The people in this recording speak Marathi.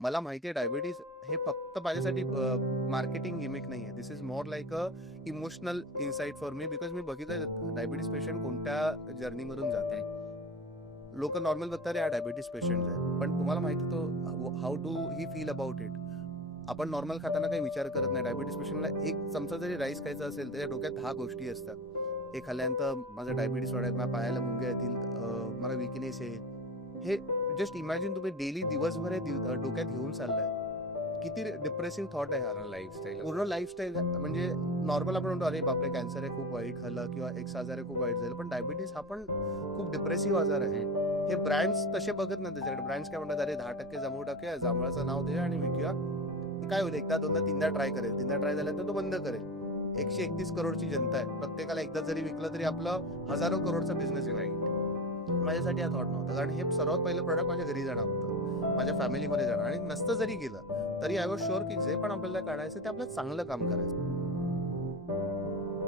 मला माहिती आहे डायबिटीज हे फक्त माझ्यासाठी मार्केटिंग गिमिक नाही आहे. This is more like a emotional insight for me, because मी बघितलं डायबिटीज पेशंट कोणत्या जर्नीमधून जात आहे. लोक नॉर्मल बघतात हा डायबिटीज पेशंट आहे, पण तुम्हाला माहिती तो how do he feel about it. आपण नॉर्मल खाताना काही विचार करत नाही. डायबिटीज पेशंटला एक चमचा जरी राईस खायचा असेल त्याच्या डोक्यात 10 गोष्टी असतात. हे खाल्ल्यानंतर माझं डायबिटीस वाढेल, माझ्या पायाला मुंग्या येतील, मला विकनेस आहे. हे जस्ट इमॅजिन तुम्ही डेली दिवसभर डोक्यात घेऊन चाललाय. किती डिप्रेसिंग थॉट आहे हा. पूर्ण लाईफस्टाईल म्हणजे नॉर्मल आपण म्हणतो अरे बापरे कॅन्सर आहे खूप वाईट झालं, किंवा एक्स आजार आहे खूप वाईट झालं, पण डायबिटीस हा पण खूप डिप्रेसिव्ह आजार आहे. हे ब्रँड्स तसे बघत नाही त्याच्याकडे. ब्रँड्स काय म्हणतात, अरे 10% जांभूळ टाकूया, जांभळाचं नाव दे आणि विकूया. काय होईल, एकदा दोनदा तीनदा ट्राय करेल, तीनदा ट्राय झाल्यानंतर तो बंद करेल. 131 करोडची जनता आहे, प्रत्येकाला एकदा जरी विकलं तरी आपलं हजारो करोडचा बिझनेस आहे. माझ्यासाठी हा थॉट नव्हता, कारण हे सर्वात पहिलं प्रोडक्ट माझ्या घरी जाणार होतं, माझ्या फॅमिलीमध्ये जाणार, आणि नसतं जरी गेलं तरी आय वॉज शुअर की जे पण आपल्याला काढायचं ते आपलं चांगलं काम करायचं.